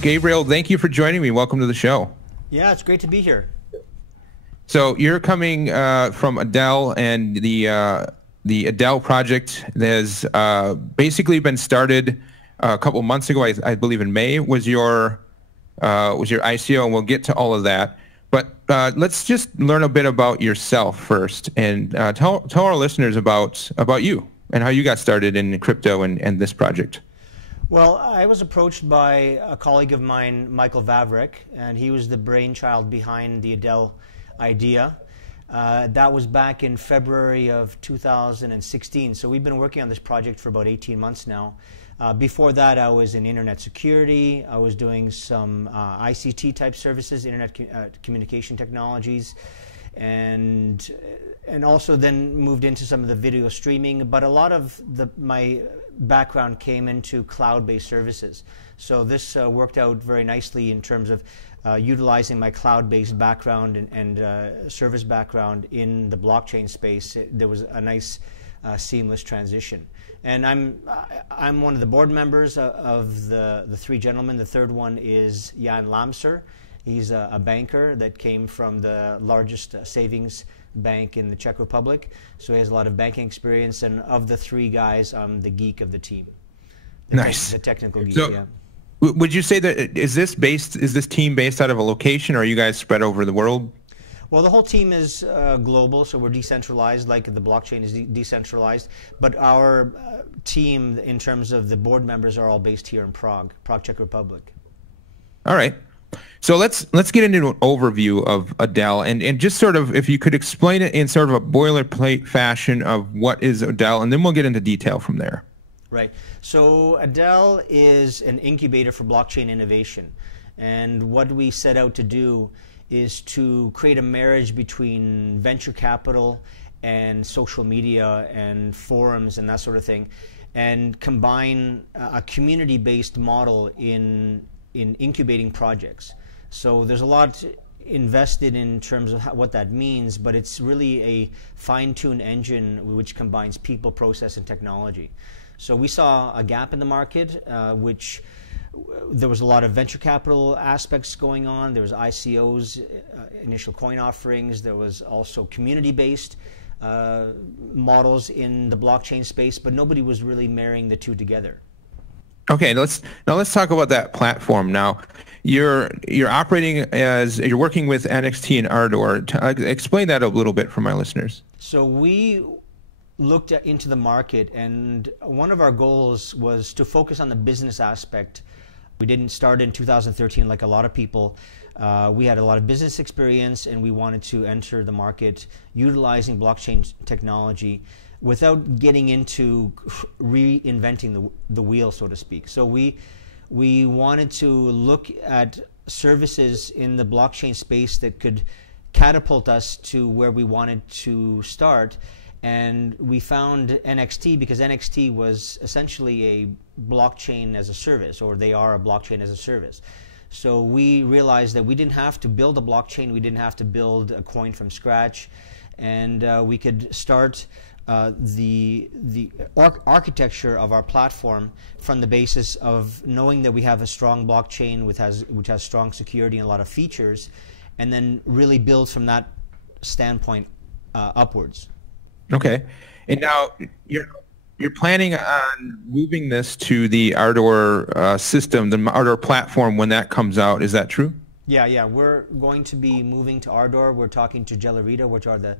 Gabriel, thank you for joining me. Welcome to the show. Yeah, it's great to be here. So you're coming from Adel, and the Adel project has basically been started a couple months ago. I believe in May was your ICO, and we'll get to all of that. But let's just learn a bit about yourself first, and tell our listeners about you and how you got started in crypto and this project. Well, I was approached by a colleague of mine, Michael Vavrick, and he was the brainchild behind the Adel idea. That was back in February of 2016. So we've been working on this project for about 18 months now. Before that, I was in internet security. I was doing some ICT type services, internet communication technologies, and also then moved into some of the video streaming. But a lot of my background came into cloud-based services. So this worked out very nicely in terms of utilizing my cloud-based background and service background in the blockchain space. There was a nice seamless transition. And I'm one of the board members of the three gentlemen. The third one is Jan Lamser. He's a banker that came from the largest savings bank in the Czech Republic. So he has a lot of banking experience. And of the three guys, I'm the geek of the team. Nice. The technical geek, so, yeah. Would you say that is this team based out of a location, or are you guys spread over the world? Well, the whole team is global, so we're decentralized, like the blockchain is decentralized. But our team, in terms of the board members, are all based here in Prague, Czech Republic. All right. So let's get into an overview of Adel, and just sort of, if you could explain it in sort of a boilerplate fashion of what is Adel, and then we'll get into detail from there. Right. So Adel is an incubator for blockchain innovation. And what we set out to do is to create a marriage between venture capital and social media and forums and that sort of thing, and combine a community-based model in incubating projects. So there's a lot invested in terms of what that means, but it's really a fine-tuned engine which combines people, process, and technology. So we saw a gap in the market, which there was a lot of venture capital aspects going on. There was ICOs, initial coin offerings. There was also community-based models in the blockchain space, but nobody was really marrying the two together. Okay, let's talk about that platform now. You're operating you're working with NXT and Ardor. Explain that a little bit for my listeners. So we looked into the market, and one of our goals was to focus on the business aspect. We didn't start in 2013 like a lot of people. We had a lot of business experience, and we wanted to enter the market utilizing blockchain technology without getting into reinventing the wheel, so to speak. So we wanted to look at services in the blockchain space that could catapult us to where we wanted to start. And we found NXT because NXT was essentially a blockchain as a service, or they are a blockchain as a service. So we realized that we didn't have to build a blockchain, we didn't have to build a coin from scratch, and we could start the architecture of our platform from the basis of knowing that we have a strong blockchain which has strong security and a lot of features, and then really build from that standpoint upwards. Okay, and now you're planning on moving this to the Ardor system, the Ardor platform, when that comes out. Is that true? Yeah. We're going to be moving to Ardor. We're talking to Gellerita, which are the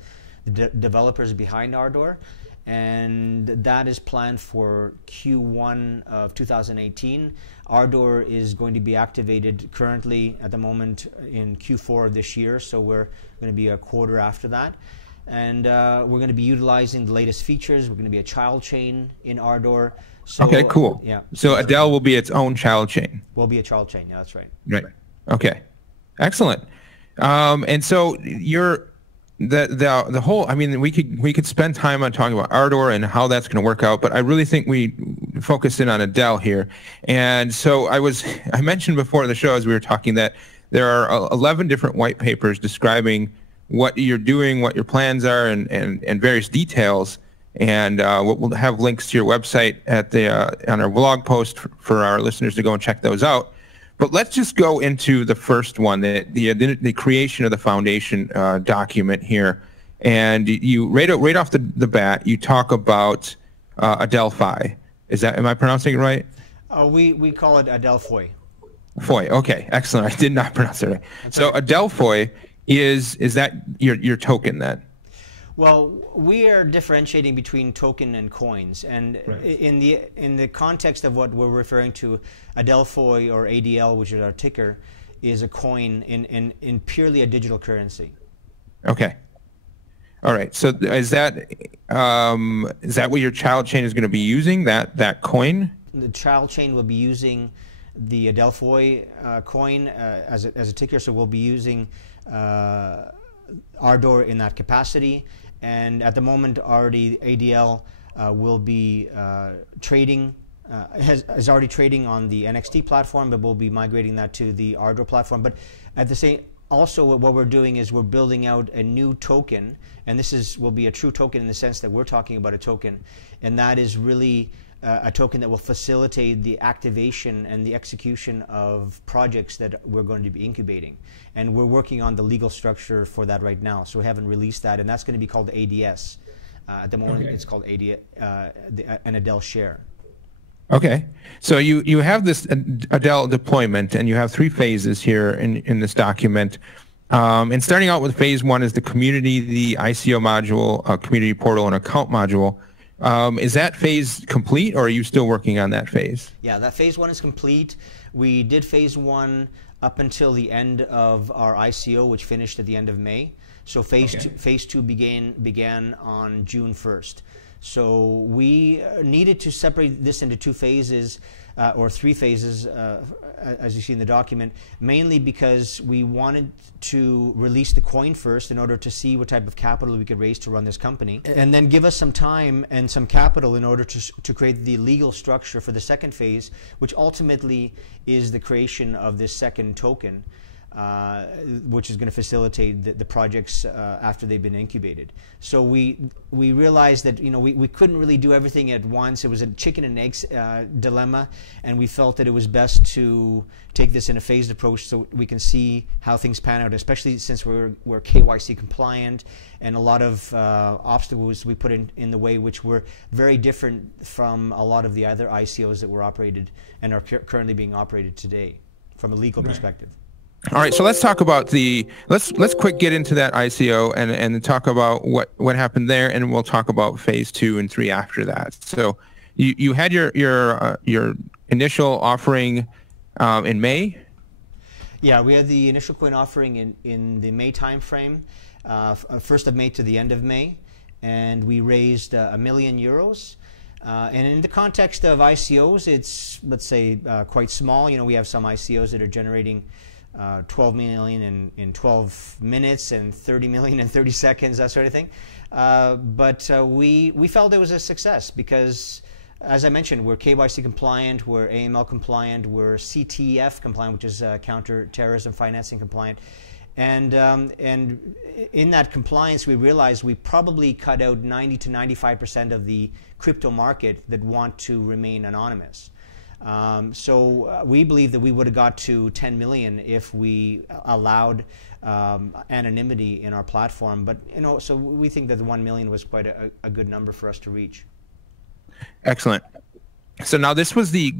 developers behind Ardor, and that is planned for Q1 of 2018. Ardor is going to be activated currently at the moment in Q4 of this year, so we're going to be a quarter after that. And we're going to be utilizing the latest features. We're going to be a child chain in Ardor. So, okay, cool. Yeah. So Adel will be its own child chain. Will be a child chain. Yeah, that's right. Right. Okay. Excellent. And so the whole. I mean, we could spend time on talking about Ardor and how that's going to work out, but I really think we focus in on Adel here. And so I mentioned before the show as we were talking that there are 11 different white papers describing what you're doing, what your plans are, and various details. And we'll have links to your website at on our blog post for our listeners to go and check those out. But let's just go into the first one, the creation of the foundation document here. And you right off the bat, you talk about Adelphi. Am I pronouncing it right? We call it Adelphi. Foy. Okay, excellent. I did not pronounce it right. So Adelphi is that your token then? Well, we are differentiating between token and coins, and right. in the context of what we're referring to, Adelphi or ADL, which is our ticker, is a coin in purely a digital currency. Okay. All right. So is that what your child chain is going to be using? That coin? The child chain will be using the Adelphi coin as a ticker, so we'll be using Ardor in that capacity. And at the moment, already ADL will be trading, is already trading on the NXT platform, but we'll be migrating that to the Ardor platform. But at the same, also what we're doing is we're building out a new token, and this will be a true token in the sense that we're talking about a token, and that is really a token that will facilitate the activation and the execution of projects that we're going to be incubating. And we're working on the legal structure for that right now, so we haven't released that, and that's going to be called ADS. At the moment, okay. It's called an Adel share. Okay, so you have this Adel deployment, and you have 3 phases here in this document. And starting out with phase 1 is the community, the ICO module, community portal, and account module. Is that phase complete, or are you still working on that phase? Yeah, that phase 1 is complete. We did phase 1 up until the end of our ICO, which finished at the end of May. So phase two began on June 1st. So we needed to separate this into 2 phases, or 3 phases, as you see in the document, mainly because we wanted to release the coin first in order to see what type of capital we could raise to run this company, and then give us some time and some capital in order to create the legal structure for the second phase, which ultimately is the creation of this second token, which is going to facilitate the projects after they've been incubated. So we realized that we couldn't really do everything at once. It was a chicken and eggs dilemma, and we felt that it was best to take this in a phased approach so we can see how things pan out, especially since we're KYC compliant, and a lot of obstacles we put in the way, which were very different from a lot of the other ICOs that were operated and are currently being operated today from a legal perspective. All right, so let's talk about let's quick get into that ICO and talk about what happened there, and we'll talk about phase 2 and 3 after that. So you had your initial offering in May. Yeah, we had the initial coin offering in the May timeframe, 1st of May to the end of May, and we raised €1 million. And in the context of ICOs, it's, let's say, quite small. We have some ICOs that are generating 12 million in 12 minutes and 30 million in 30 seconds, that sort of thing. But we felt it was a success because, as I mentioned, we're KYC compliant, we're AML compliant, we're CTF compliant, which is Terrorism Financing compliant. And in that compliance, we realized we probably cut out 90 to 95% of the crypto market that want to remain anonymous. So we believe that we would have got to 10 million if we allowed anonymity in our platform. But so we think that the 1 million was quite a good number for us to reach. Excellent. So now this was the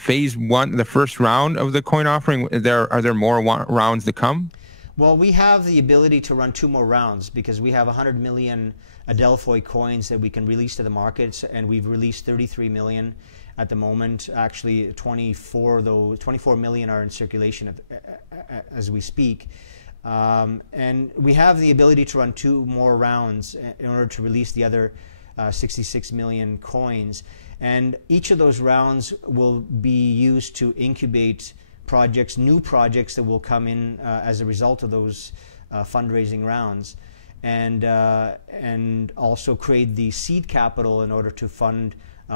phase 1, the first round of the coin offering. Are there more rounds to come? Well, we have the ability to run 2 more rounds because we have 100 million Adelphi coins that we can release to the markets, and we've released 33 million. At the moment, actually 24 million are in circulation as we speak. And we have the ability to run 2 more rounds in order to release the other 66 million coins. And each of those rounds will be used to incubate projects, new projects that will come in as a result of those fundraising rounds, and also create the seed capital in order to fund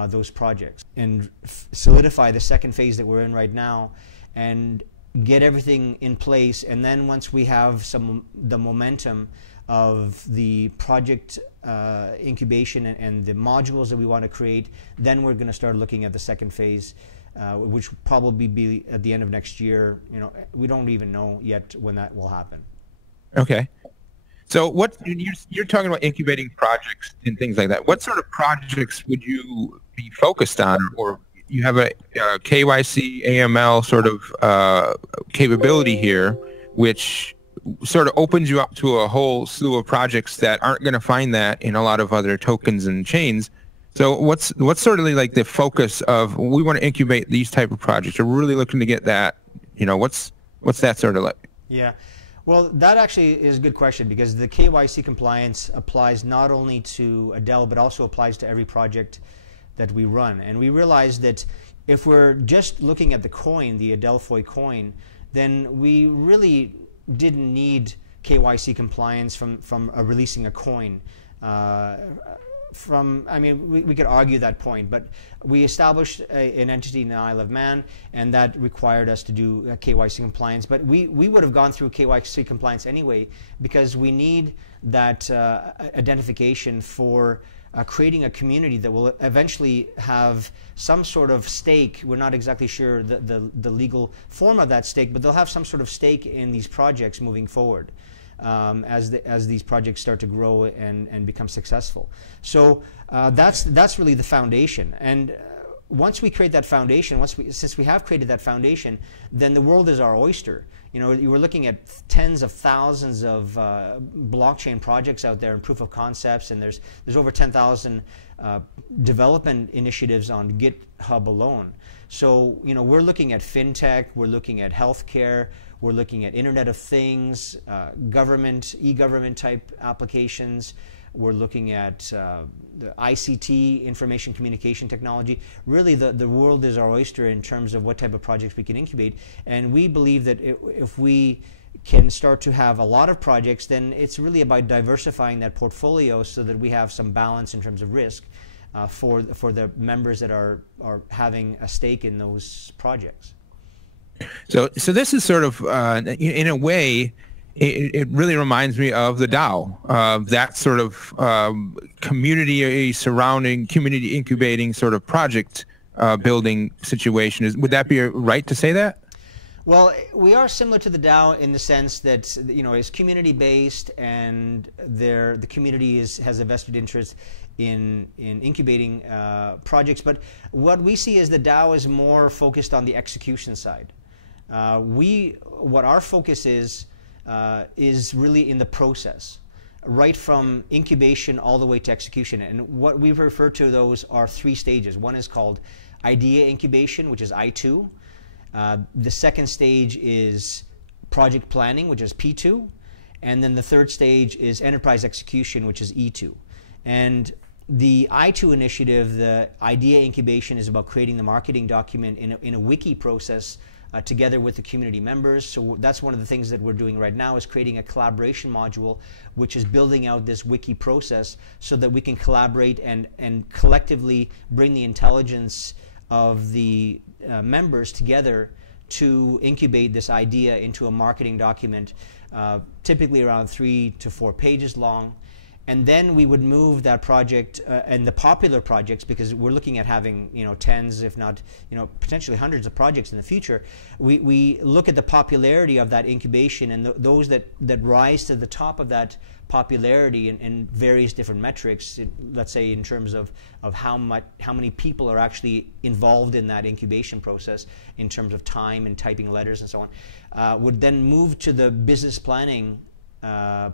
those projects and solidify the second phase that we're in right now and get everything in place. And then once we have the momentum of the project incubation and the modules that we want to create, then we're going to start looking at the second phase, which will probably be at the end of next year. You know, we don't even know yet when that will happen. Okay. So what you're talking about incubating projects and things like that. What sort of projects would you be focused on, or you have a KYC, AML sort of capability here, which sort of opens you up to a whole slew of projects that aren't going to find that in a lot of other tokens and chains. So what's sort of like the focus of, we want to incubate these type of projects, we're really looking to get that, you know, what's that sort of like? Yeah. Well, that actually is a good question, because the KYC compliance applies not only to Adel, but also applies to every project that we run. And we realized that if we're just looking at the coin, the Adelphoi coin, then we really didn't need KYC compliance from releasing a coin. I mean, we could argue that point, but we established an entity in the Isle of Man, and that required us to do KYC compliance. But we would have gone through KYC compliance anyway, because we need that identification for creating a community that will eventually have some sort of stake. We're not exactly sure the legal form of that stake, but they'll have some sort of stake in these projects moving forward. As these projects start to grow and become successful. So that's really the foundation. And once we create that foundation, since we have created that foundation, then the world is our oyster. You know, you were looking at tens of thousands of blockchain projects out there and proof of concepts, and there's over 10,000 development initiatives on GitHub alone. So, you know, we're looking at FinTech, we're looking at healthcare, we're looking at Internet of Things, government, eGovernment type applications. We're looking at the ICT, information communication technology. Really, the world is our oyster in terms of what type of projects we can incubate. And we believe that if we can start to have a lot of projects, then it's really about diversifying that portfolio so that we have some balance in terms of risk for the members that are having a stake in those projects. So this is sort of, in a way, it really reminds me of the DAO, that sort of community surrounding, community incubating sort of project building situation. Would that be right to say that? Well, we are similar to the DAO in the sense that, you know, it's community based, and the community has a vested interest in incubating projects. But what we see is the DAO is more focused on the execution side. What our focus is really in the process, right from incubation all the way to execution. And what we refer to those are three stages. One is called idea incubation, which is I2. The second stage is project planning, which is P2. And then the third stage is enterprise execution, which is E2. And the I2 initiative, the idea incubation, is about creating the marketing document in a wiki process together with the community members. So that's one of the things that we're doing right now, is creating a collaboration module, which is building out this wiki process so that we can collaborate and collectively bring the intelligence of the members together to incubate this idea into a marketing document, typically around 3 to 4 pages long. And then we would move that project and the popular projects, because we're looking at having, you know, tens, if not, you know, potentially hundreds of projects in the future. We look at the popularity of that incubation, and those that rise to the top of that popularity in various different metrics. Let's say in terms of how many people are actually involved in that incubation process in terms of time and typing letters and so on, would then move to the business planning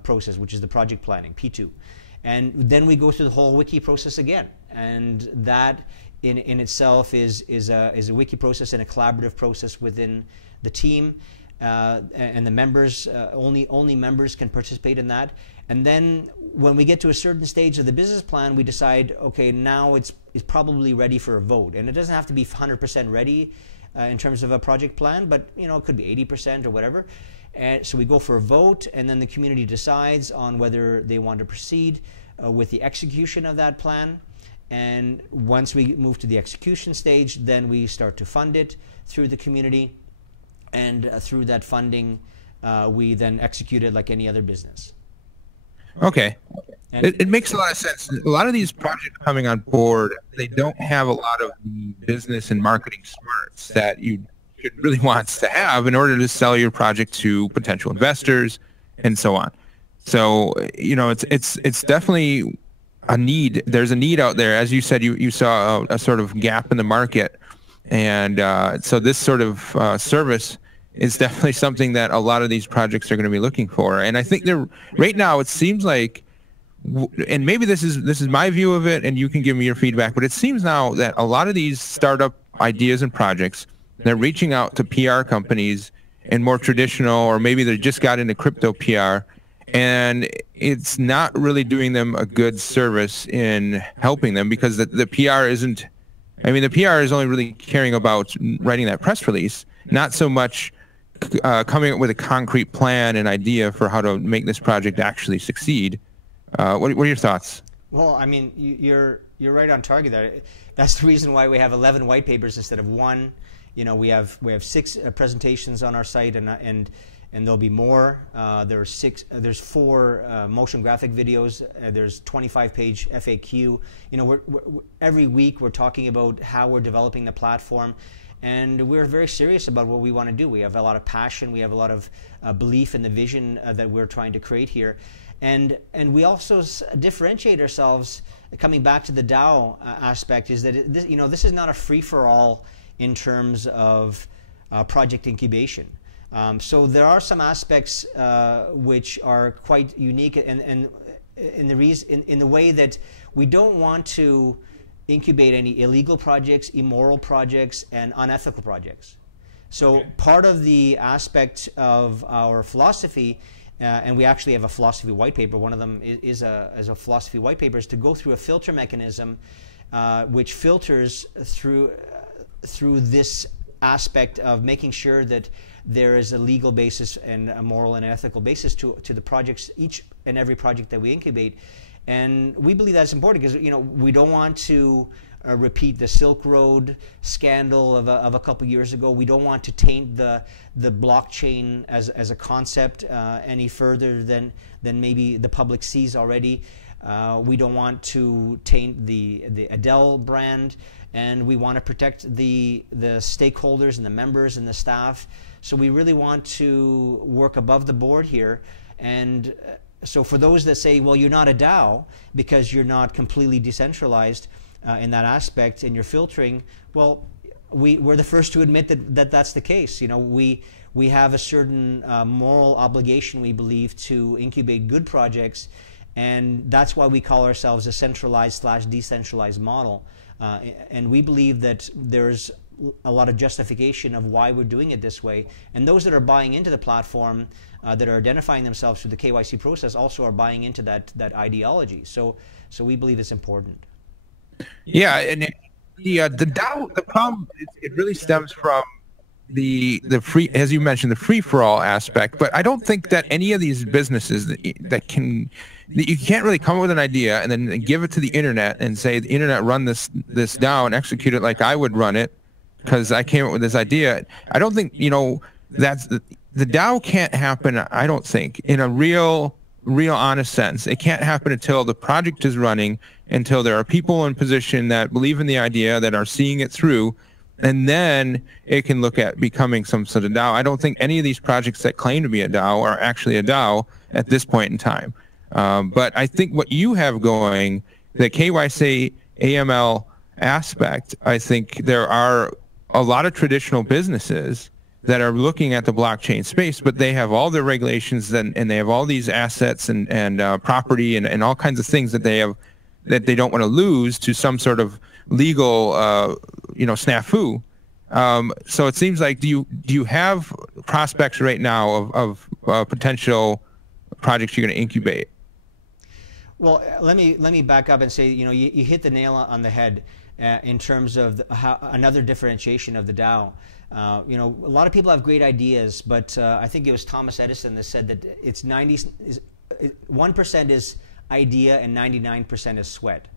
process, which is the project planning, P2. And then we go through the whole wiki process again. And that in itself is a wiki process and a collaborative process within the team. And the members, only members can participate in that. And then when we get to a certain stage of the business plan, we decide, okay, now it's probably ready for a vote. And it doesn't have to be 100% ready in terms of a project plan, but, you know, it could be 80% or whatever. And so we go for a vote, and then the community decides on whether they want to proceed with the execution of that plan. And once we move to the execution stage, then we start to fund it through the community. And through that funding, we then execute it like any other business. Okay. And It makes a lot of sense. A lot of these projects coming on board, they don't have a lot of the business and marketing smarts that you should really want to have in order to sell your project to potential investors and so on. So, you know, it's definitely a need. There's a need out there. As you said, you saw a sort of gap in the market. And so this sort of service is definitely something that a lot of these projects are going to be looking for. And I think right now it seems like, and maybe this is my view of it, and you can give me your feedback, but it seems now that a lot of these startup ideas and projects, they're reaching out to PR companies and more traditional, or maybe they just got into crypto PR, and it's not really doing them a good service in helping them, because the PR isn't, I mean, the PR is only really caring about writing that press release, not so much coming up with a concrete plan and idea for how to make this project actually succeed. What are your thoughts? well, I mean, you're right on target there. That's the reason why we have 11 white papers instead of one. You know, we have 6 presentations on our site, and there'll be more. There's 4 motion graphic videos. There's 25-page FAQ. You know, every week we're talking about how we're developing the platform, and we're very serious about what we want to do. We have a lot of passion. We have a lot of belief in the vision that we're trying to create here. And we also differentiate ourselves, coming back to the DAO aspect, is that this is not a free-for-all in terms of project incubation. So there are some aspects which are quite unique, and in the way that we don't want to incubate any illegal projects, immoral projects, and unethical projects. So part of the aspect of our philosophy, and we actually have a philosophy white paper. One of them is a philosophy white paper, is to go through a filter mechanism which filters through this aspect of making sure that there is a legal basis and a moral and ethical basis to the projects, each and every project that we incubate. And we believe that's important because we don't want to repeat the Silk Road scandal of a couple years ago. We don't want to taint the blockchain as a concept any further than maybe the public sees already. We don't want to taint the Adel brand, and we want to protect the stakeholders and the members and the staff. So we really want to work above the board here. And so for those that say, well, you're not a DAO because you're not completely decentralized in that aspect and you're filtering, well, we're the first to admit that that's the case. We have a certain moral obligation, we believe, to incubate good projects, and that's why we call ourselves a centralized/decentralized model. And we believe that there's a lot of justification of why we're doing it this way. And those that are buying into the platform, that are identifying themselves through the KYC process, also are buying into that ideology. So we believe it's important. Yeah, and the DAO, the problem, it really stems from the free, as you mentioned, the free-for-all aspect. But I don't think that any of these businesses that you can't really come up with an idea and then give it to the internet and say, the internet, run this DAO and execute it like I would run it because I came up with this idea. I don't think that's the DAO can't happen. I don't think in a real honest sense. It can't happen until the project is running, until there are people in position that believe in the idea, that are seeing it through, and then it can look at becoming some sort of DAO. I don't think any of these projects that claim to be a DAO are actually a DAO at this point in time. But I think what you have going, the KYC AML aspect, I think there are a lot of traditional businesses that are looking at the blockchain space, but they have all their regulations and they have all these assets and property and all kinds of things that they have that they don't want to lose to some sort of legal snafu. So it seems like do you have prospects right now of potential projects you're going to incubate? Well, let me back up and say, you hit the nail on the head in terms of another differentiation of the DAO. A lot of people have great ideas, but I think it was Thomas Edison that said that it's 1% is idea and 99% is sweat.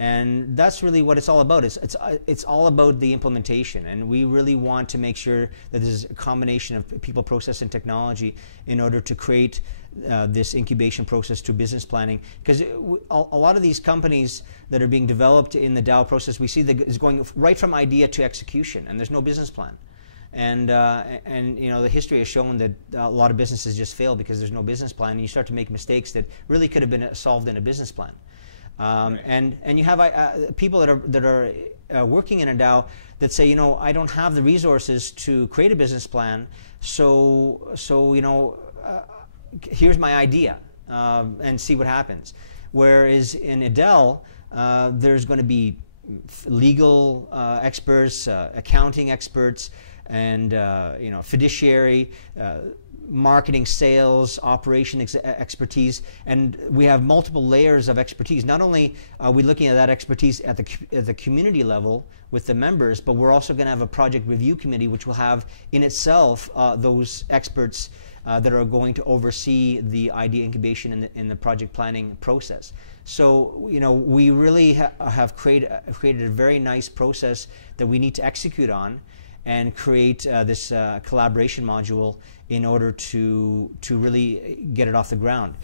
And that's really what it's all about. It's all about the implementation, and we really want to make sure that there's a combination of people, process, and technology in order to create this incubation process to business planning. Because a lot of these companies that are being developed in the DAO process, we see that is going right from idea to execution, and there's no business plan. And you know, the history has shown that a lot of businesses just fail because there's no business plan, and you start to make mistakes that really could have been solved in a business plan. Right. And you have people that are working in a DAO that say, you know, I don't have the resources to create a business plan, so you know, here's my idea, and see what happens. Whereas in Adel, there's going to be legal experts, accounting experts, and you know, fiduciary, marketing, sales, operation expertise, and we have multiple layers of expertise. Not only are we looking at that expertise at the community level with the members, but we're also going to have a project review committee which will have in itself those experts that are going to oversee the idea incubation in the project planning process. So, you know, we really have created a very nice process that we need to execute on and create this collaboration module in order to really get it off the ground.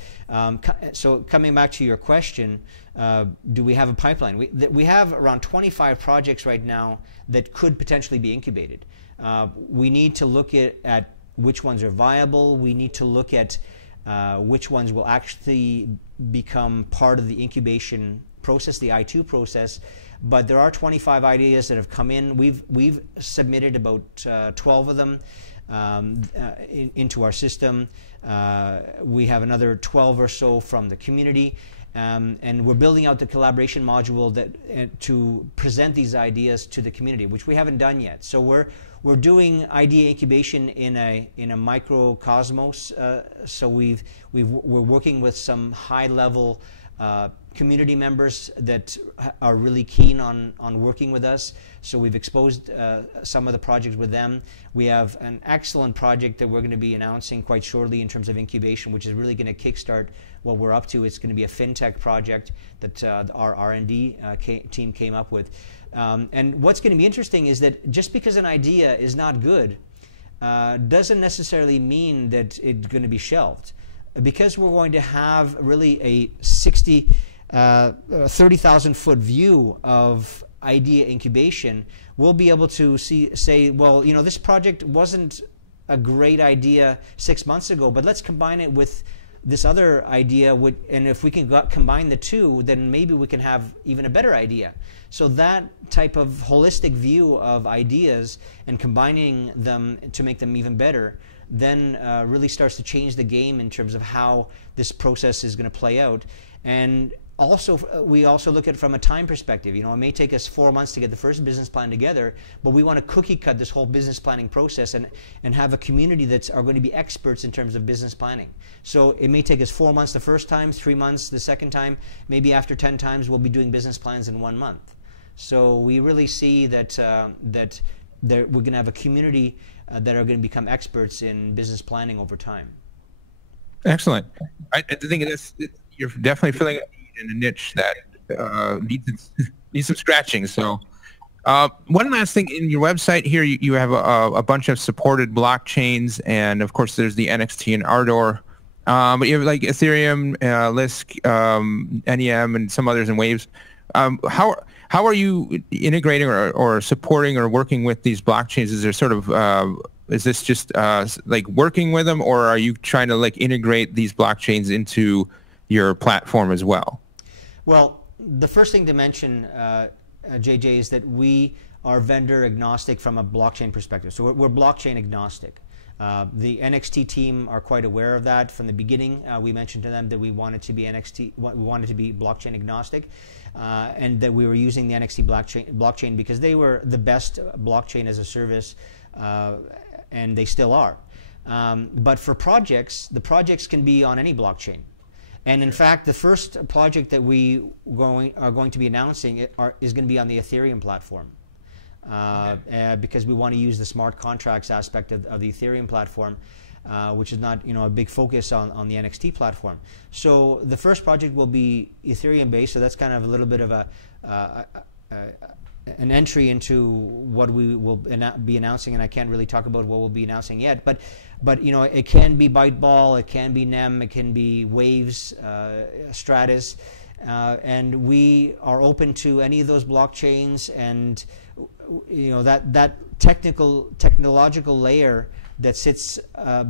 So coming back to your question, do we have a pipeline? We have around 25 projects right now that could potentially be incubated. We need to look at which ones are viable. We need to look at which ones will actually become part of the incubation process, the I2 process. But there are 25 ideas that have come in. We've submitted about 12 of them into our system. We have another 12 or so from the community. And we're building out the collaboration module to present these ideas to the community, which we haven't done yet. So we're doing idea incubation in a microcosmos. So we're working with some high-level community members that are really keen on working with us. So we've exposed some of the projects with them. We have an excellent project that we're going to be announcing quite shortly in terms of incubation, which is really going to kickstart what we're up to. It's going to be a FinTech project that our R&D team came up with. And what's going to be interesting is that just because an idea is not good doesn't necessarily mean that it's going to be shelved. Because we're going to have really a 30,000-foot view of idea incubation, we'll be able to say, well, you know, this project wasn't a great idea 6 months ago, but let's combine it with this other idea, and if we can combine the two, then maybe we can have even a better idea. So that type of holistic view of ideas and combining them to make them even better then really starts to change the game in terms of how this process is going to play out. And also, we also look at it from a time perspective. You know, it may take us 4 months to get the first business plan together, but we want to cookie cut this whole business planning process and have a community that are going to be experts in terms of business planning. So it may take us 4 months the first time, 3 months the second time, maybe after 10 times we'll be doing business plans in 1 month. So we really see that we're going to have a community that are going to become experts in business planning over time. Excellent. I think you're definitely filling in a niche that needs some scratching. So one last thing, in your website here, you have a bunch of supported blockchains, and of course there's the NXT and Ardor. But you have like Ethereum, Lisk, NEM, and some others in Waves. How are you integrating or supporting or working with these blockchains? Is there sort of is this just like working with them, or are you trying to like integrate these blockchains into your platform as well? Well, the first thing to mention, JJ, is that we are vendor agnostic from a blockchain perspective. So we're blockchain agnostic. The NXT team are quite aware of that from the beginning. We mentioned to them that we wanted to be blockchain agnostic, and that we were using the NXT blockchain because they were the best blockchain as a service, and they still are. But for projects, the projects can be on any blockchain. And in fact, the first project that we are going to be announcing is going to be on the Ethereum platform. Because we want to use the smart contracts aspect of the Ethereum platform, which is not a big focus on the NXT platform. So the first project will be Ethereum based, so that's kind of a little bit of an entry into what we will be announcing, and I can't really talk about what we'll be announcing yet. But you know, it can be Byteball, it can be NEM, it can be Waves, Stratus, and we are open to any of those blockchains. And you know, that technological layer that sits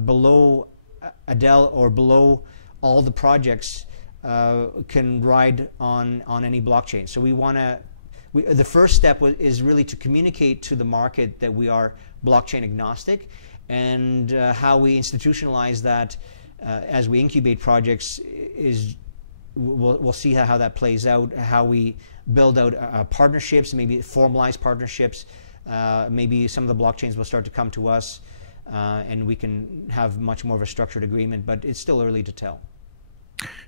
below Adel or below all the projects can ride on any blockchain. So we want to. The first step is really to communicate to the market that we are blockchain agnostic, and how we institutionalize that as we incubate projects is we'll see how that plays out, how we build out partnerships, maybe formalized partnerships. Maybe some of the blockchains will start to come to us, and we can have much more of a structured agreement, but it's still early to tell.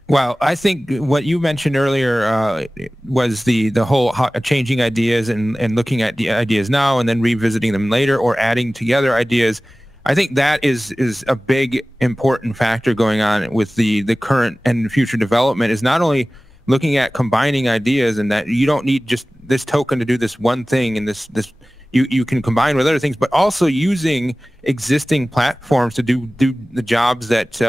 Well, I think what you mentioned earlier was the whole changing ideas and looking at the ideas now and then revisiting them later, or adding together ideas. I think that is a big important factor going on with the current and future development, is not only looking at combining ideas, and that you don't need just this token to do this one thing, and this you can combine with other things, but also using existing platforms to do the jobs that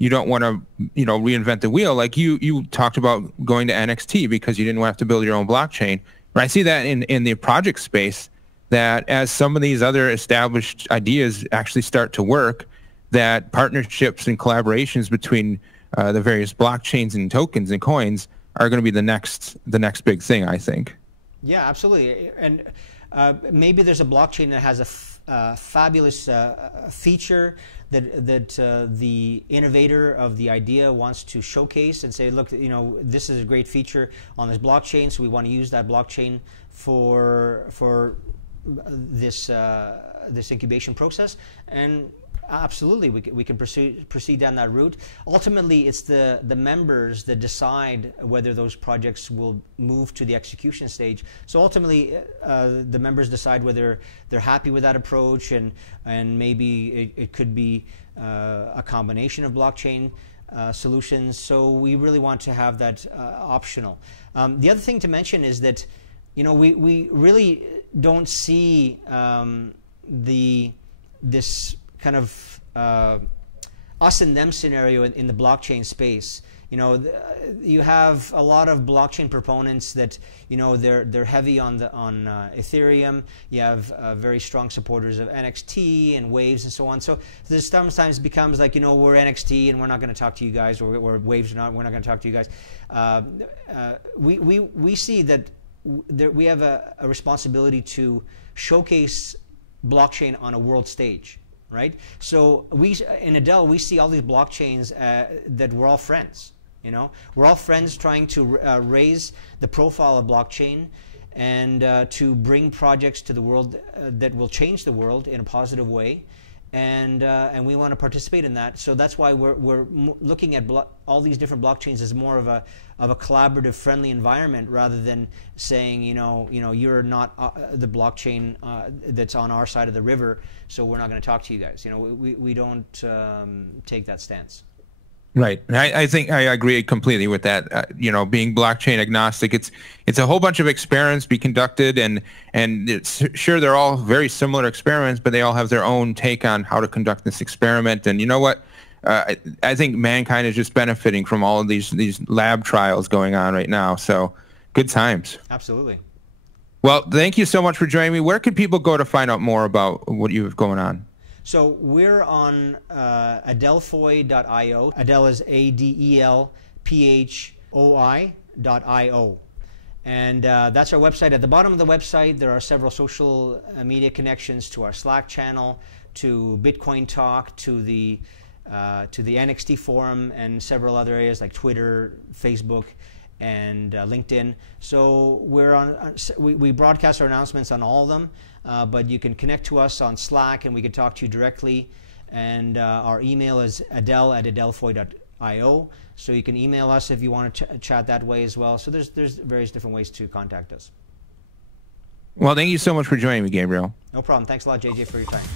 you don't want to, you know, reinvent the wheel. Like you talked about going to NXT because you didn't have to build your own blockchain. But I see that in the project space, that as some of these other established ideas actually start to work, that partnerships and collaborations between the various blockchains and tokens and coins are going to be the next big thing, I think. Yeah, absolutely. And maybe there's a blockchain that has a fabulous feature that the innovator of the idea wants to showcase and say, look, you know, this is a great feature on this blockchain, so we want to use that blockchain for this incubation process. And absolutely, we can proceed down that route. Ultimately, it's the members that decide whether those projects will move to the execution stage. So ultimately, the members decide whether they're happy with that approach, and maybe it could be a combination of blockchain solutions. So we really want to have that optional. The other thing to mention is that, you know, we really don't see this kind of us and them scenario in the blockchain space. You know, you have a lot of blockchain proponents that, you know, they're heavy on Ethereum. You have very strong supporters of NXT and Waves and so on. So this sometimes becomes like, you know, we're NXT and we're not going to talk to you guys, or Waves we're not going to talk to you guys. We see that we have a responsibility to showcase blockchain on a world stage. Right, so in Adel we see all these blockchains that we're all friends. You know, we're all friends trying to raise the profile of blockchain and to bring projects to the world that will change the world in a positive way, and we want to participate in that. So that's why we're looking at all these different blockchains as more of a collaborative, friendly environment, rather than saying, you know, you're not the blockchain that's on our side of the river, so we're not going to talk to you guys. You know, we don't take that stance. Right. I think I agree completely with that. You know, being blockchain agnostic, it's a whole bunch of experiments be conducted, and it's, sure, they're all very similar experiments, but they all have their own take on how to conduct this experiment. And you know what? I think mankind is just benefiting from all of these lab trials going on right now. So good times. Absolutely. Well, thank you so much for joining me. Where can people go to find out more about what you have going on? So we're on adelphoi.io. Adel is ADELPHOI.io. And that's our website. At the bottom of the website, there are several social media connections to our Slack channel, to Bitcoin Talk, to the NXT forum, and several other areas like Twitter, Facebook, and LinkedIn. So we're on. We broadcast our announcements on all of them, but you can connect to us on Slack, and we can talk to you directly. And our email is adel@adelphoi.io. So you can email us if you want to chat that way as well. So there's various different ways to contact us. Well, thank you so much for joining me, Gabriel. No problem. Thanks a lot, JJ, for your time.